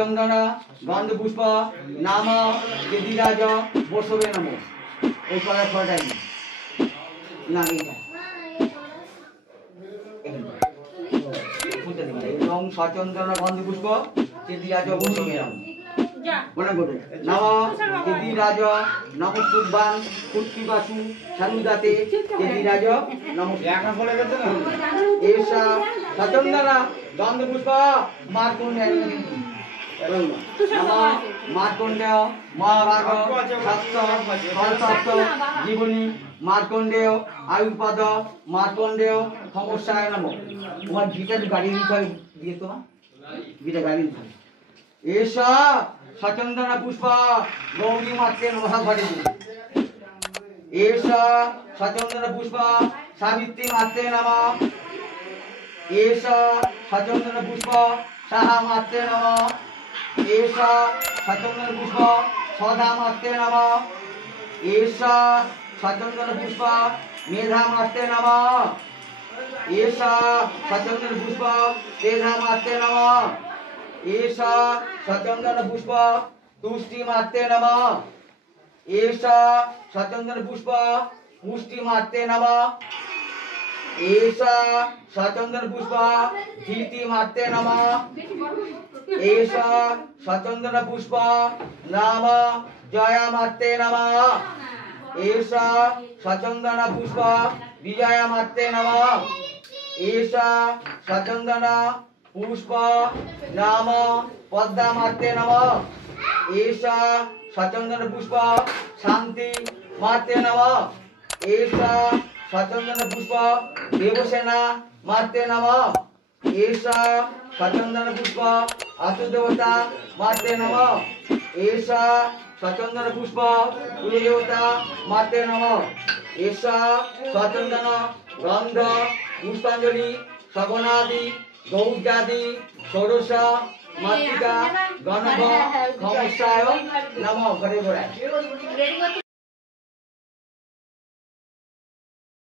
সচন্দন গন্ধপুষ্প নাম কেদিরাজ বসবে নম। এই কলার ফলটাই না এবং সচন্দন গন্ধপুষ্প কেদিরাজ বসবে নম। মনে করুন নম কেদিরাজ নমস্তুবান কুট্টিবাসু সানুদাতে কেদিরাজ নমস্কার। এষা সচন্দনা গন্ধপুষ্প মার্কণ্ডেয় মার্কণ্ডেয় মহাভারত শাস্ত্র জীবনী মার্কণ্ডেয় আয়ুর্পাদ মার্কণ্ডেয় সমস্যায় নম। তোমার গীতার গাড়ি দিতে হয় দিয়ে তোমার গীতা গাড়ি দিতে হবে। এষা সচন্দনা পুষ্প গৌরী মাত্রে নমঃ ঘটে। এষা সচন্দন পুষ্প সাবিত্রী মাত্রে নমঃ। এষা সচন্দন পুষ্প সাহা মাত্রে নমঃ। এষা সচন্দন পুষ্প সদা মাত্রে নমঃ। এষা সচন্দন পুষ্প মেধা মাত্রে নমঃ। এষা সচন্দন পুষ্প তেজা মাত্রে নমঃ। এষা সচন্দন পুষ্প তুষ্টি মাত্রে নমঃ। এষা সচন্দন পুষ্প পুষ্টি মাত্রে নমঃ। এষা সচন্দন পুষ্প ধীতি মাত্রে নমঃ। এষা সচন্দন পুষ্প নাম জয়া মাত্রে নমঃ। এষা সচন্দন পুষ্প বিজয়া মাত্রে নমঃ। এষা সচন্দন পুষ্প নাম পদ্মা মাত্রে নমঃ। এষা সচন্দন পুষ্প শান্তি মাত্রে নমঃ। এষা সচন্দন পুষ্প দেবসেনা মাত্রে নমঃ। এষা সচন্দন পুষ্প আশুদেবতা মাত্রে নমঃ। এষা সচন্দন পুষ্প কুলদেবতা মাত্রে নমঃ। এষা সচন্দন গন্ধ পুষ্পাঞ্জলি শবনাদি গৌজাদি ষোড়শ মাতৃকা গণভ সমস্যায় নমঃ। ঘরে ঘরে